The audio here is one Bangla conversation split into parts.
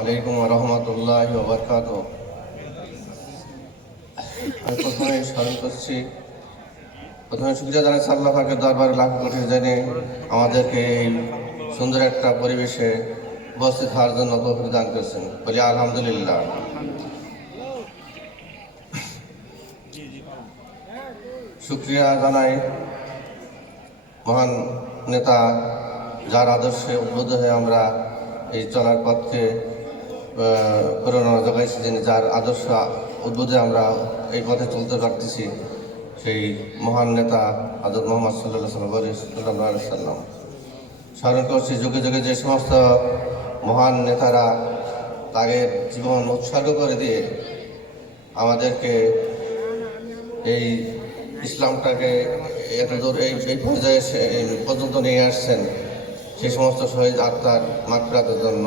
আলাইকুম রহমতুল্লাহ বরকাত আমি প্রথমে স্মরণ করছি, প্রথমে সুবিধা জানাচ্ছি দরবারে লাখ কোটি জেনে আমাদেরকে এই সুন্দর একটা পরিবেশে উপস্থিত হওয়ার জন্য তৌফিক দান করেছেন। বলি আলহামদুলিল্লাহ। শুক্রিয়া জানাই মহান নেতা যার আদর্শে উদ্বুদ্ধ হয়ে আমরা এই চলার পথকে প্রেরণা যোগাইছি যিনি যার আদর্শ উদ্বুদ্ধে আমরা এই পথে চলতে পারতেছি, সেই মহান নেতা আদর মোহাম্মদ সাল্লাহ সাল্লাম সাল্লাম স্মরণ করছি, যুগে যুগে যে সমস্ত মহান নেতারা তাদের জীবন উৎসর্গ করে দিয়ে আমাদেরকে এই ইসলামটাকে এত দূর, এই পর্যায়ে পর্যন্ত নিয়ে আসছেন, সেই সমস্ত শহীদ আত্মার মাত্রাতের জন্য।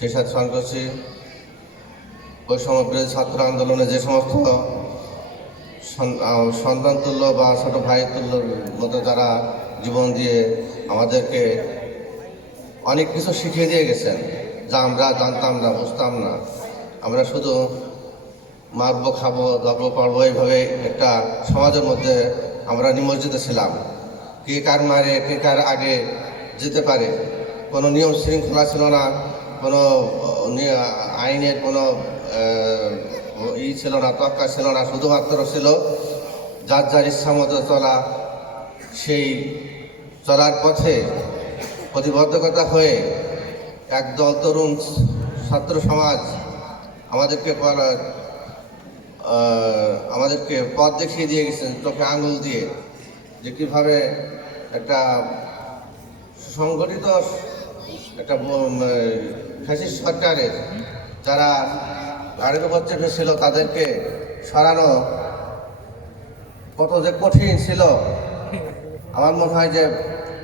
সাথে করছি। বৈষম্য বিরোধী ছাত্র আন্দোলনে যে সমস্ত সন- সন্তান তুল্য বা ছোটো ভাই তুল্যর মতো যারা জীবন দিয়ে আমাদেরকে অনেক কিছু শিখিয়ে দিয়ে গেছেন, যা আমরা জানতাম না, বুঝতাম না। আমরা শুধু মারবো খাব দাবো পারব এইভাবে একটা সমাজের মধ্যে আমরা নিমজ্জিত ছিলাম। কে কার মারে, কে কার আগে যেতে পারে, কোনো নিয়ম শৃঙ্খলা ছিল না। কোনো আইনের কোনো ই ছিল না, তক্কা ছিল না, শুধুমাত্র ছিল যার যার ইচ্ছা মতো চলা, সেই চলার পথে প্রতিবদ্ধকতা হয়ে একদল তরুণ ছাত্র সমাজ আমাদেরকে আমাদেরকে পথ দেখিয়ে দিয়ে গেছেন, চোখে আঙুল দিয়ে যে কীভাবে একটা সংগঠিত একটা ফ্যাসিস্ট সরকারের যারা গাড়ির উপর চেপে ছিল তাদেরকে সরানো কত যে কঠিন ছিল। আমার মনে হয় যে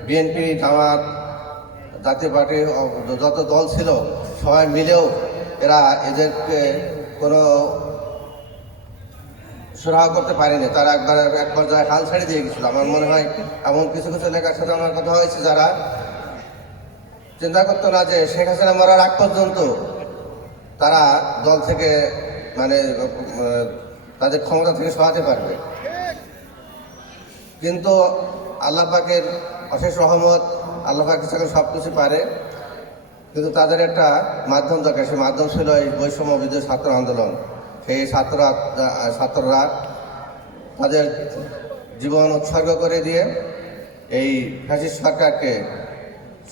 বিএনপি জামাত, জাতীয় পার্টি যত দল ছিল, সবাই মিলেও এরা এদেরকে কোনো সুরাহা করতে পারেনি। তারা একবার এক পর্যায়ে হাল ছেড়ে দিয়ে গেছিল। আমার মনে হয় এমন কিছু কিছু লেখার সাথে আমার কথা হয়েছে যারা চিন্তা করতো না যে শেখ হাসিনা মরার আগ পর্যন্ত তারা দল থেকে মানে তাদের ক্ষমতা থেকে সরাতে পারবে। কিন্তু আল্লাহ পাকের অশেষ রহমত, আল্লাহ পাকের সাথে সব কিছু পারে। কিন্তু তাদের একটা মাধ্যম দরকার, সেই মাধ্যম ছিল এই বৈষম্য বিদ্যুৎ ছাত্র আন্দোলন। সেই ছাত্র ছাত্ররা তাদের জীবন উৎসর্গ করে দিয়ে এই ফ্যাসিস্ট সরকারকে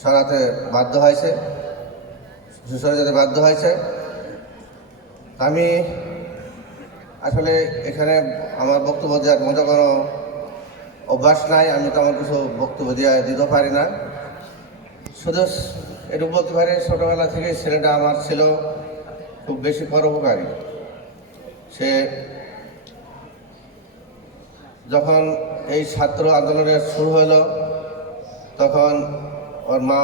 সরাতে বাধ্য হয়েছে সরে যেতে বাধ্য হয়েছে। আমি আসলে এখানে আমার বক্তব্য দেওয়ার মতো কোনো অভ্যাস নাই, আমি তেমন কিছু বক্তব্য দিয়ে দিতে পারি না। শুধু একটু বলতে পারি, ছোটোবেলা থেকে ছেলেটা আমার ছিল খুব বেশি পরোপকারী। সে যখন এই ছাত্র আন্দোলনের শুরু হলো, তখন ওর মা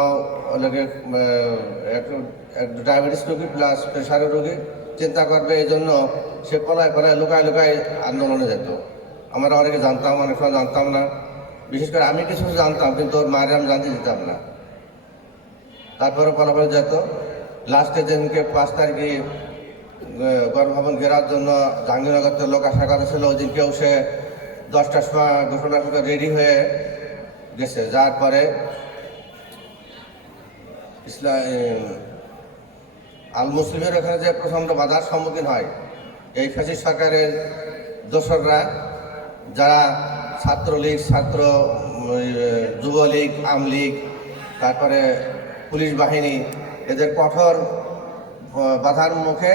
একটু ডায়াবেটিস রোগী প্লাস প্রেশারের রোগী চিন্তা করবে এই জন্য সে পলায় পলায় লুকায় লুকায় আন্দোলনে যেত আমরা অনেকে জানতাম অনেক সময় জানতাম না বিশেষ করে আমি কিছু জানতাম কিন্তু ওর মায়ের আমি জানতে দিতাম না তারপরে ফলাফল যেত লাস্টে যেদিনকে পাঁচ তারিখে গণভবন ঘেরার জন্য জাহাঙ্গীরনগর লোক আসার কথা ছিল ওই দিনকেও সে দশটার সময় ঘোষণা করে রেডি হয়ে গেছে যার পরে ইসলাম আল মুসলিমের ওখানে যে প্রচণ্ড বাধার সম্মুখীন হয়, এই ফ্যাসিস্ট সরকারের দোসররা, যারা ছাত্রলীগ, ছাত্র যুবলীগ, আমলীগ, তারপরে পুলিশ বাহিনী, এদের কঠোর বাধার মুখে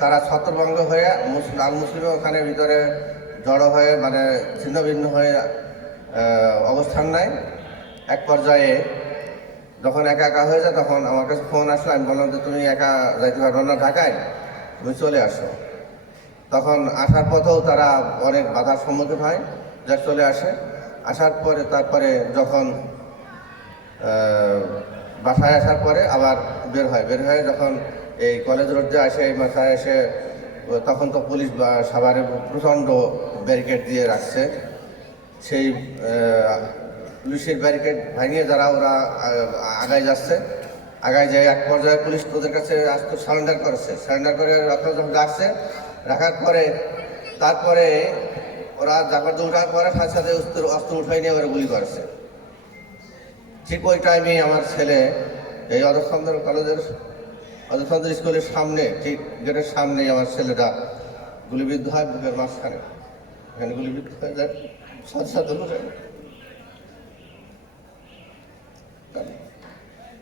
তারা ছত্রভঙ্গ হয়ে আল মুসলিমের ওখানে ভিতরে জড়ো হয়ে মানে ছিন্ন ভিন্ন হয়ে অবস্থান নেয়। এক পর্যায়ে যখন একা একা হয়ে যায়, তখন আমার কাছে ফোন আসলো, আমি বললাম যে, তুমি একা যাইতে পারবে না ঢাকায়, তুমি চলে আসো। তখন আসার পথেও তারা অনেক বাধার সম্মুখীন হয়, যা চলে আসে। আসার পরে, তারপরে যখন বাসায় আসার পরে আবার বের হয়। বের হয়ে যখন এই কলেজ রোড আসে, এই মাথায় এসে, তখন তো পুলিশ সাভারে প্রচণ্ড ব্যারিকেড দিয়ে রাখছে। সেই পুলিশের ব্যারিকেড ভাঙিয়ে যারা ওরা আগায় যাচ্ছে। আগায় যায় এক পর্যায়ে পুলিশ ওদের কাছে আসতে সারেন্ডার করেছে। সারেন্ডার করে রাখা যখন রাখছে, রাখার পরে, তারপরে ওরা জাপার উঠার পরে ফাঁসি সাথে অস্ত্র অস্ত্র উঠাই নিয়ে ওরা গুলি করেছে। ঠিক ওই টাইমেই আমার ছেলে এই অধসন্দর কলেজের অধসন্দর স্কুলের সামনে, ঠিক গেটের সামনেই আমার ছেলেটা গুলিবিদ্ধ হয় বুকের মাঝখানে। এখানে গুলিবিদ্ধ হয়ে যায়, সাথে সাথে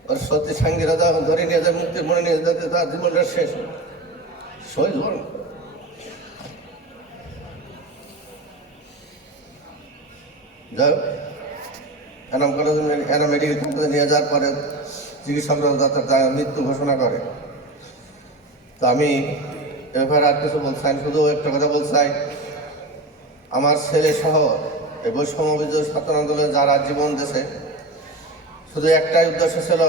ওর সত্যি সাঙ্গীরা যখন ধরে নিয়ে যায়, মুক্তির মনে নিয়ে যেতে তার জীবনটা শেষ। হন। যাই এনাম কলেজ এনাম মেডিকেল কলেজে নিয়ে যাওয়ার পরে চিকিৎসকরা তার মৃত্যু ঘোষণা করে। তো আমি এবার আর কিছু বলছি আমি শুধু একটা কথা বলছি। আমার ছেলে সহ এই বৈষম্য বিজয় ছাত্র আন্দোলনে যারা জীবন দিয়েছে শুধু একটাই উদ্দেশ্য ছিল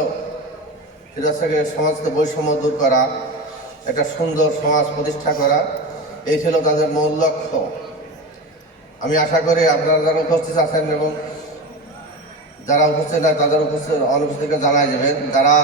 সেটা থেকে সমাজকে বৈষম্য দূর করা, একটা সুন্দর সমাজ প্রতিষ্ঠা করা। এই ছিল তাদের মূল লক্ষ্য। আমি আশা করি আপনারা যারা উপস্থিত আছেন এবং যারা উপস্থিত নয়, তাদের উপস্থিত অনুপস্থিতকে জানাই যাবেন যারা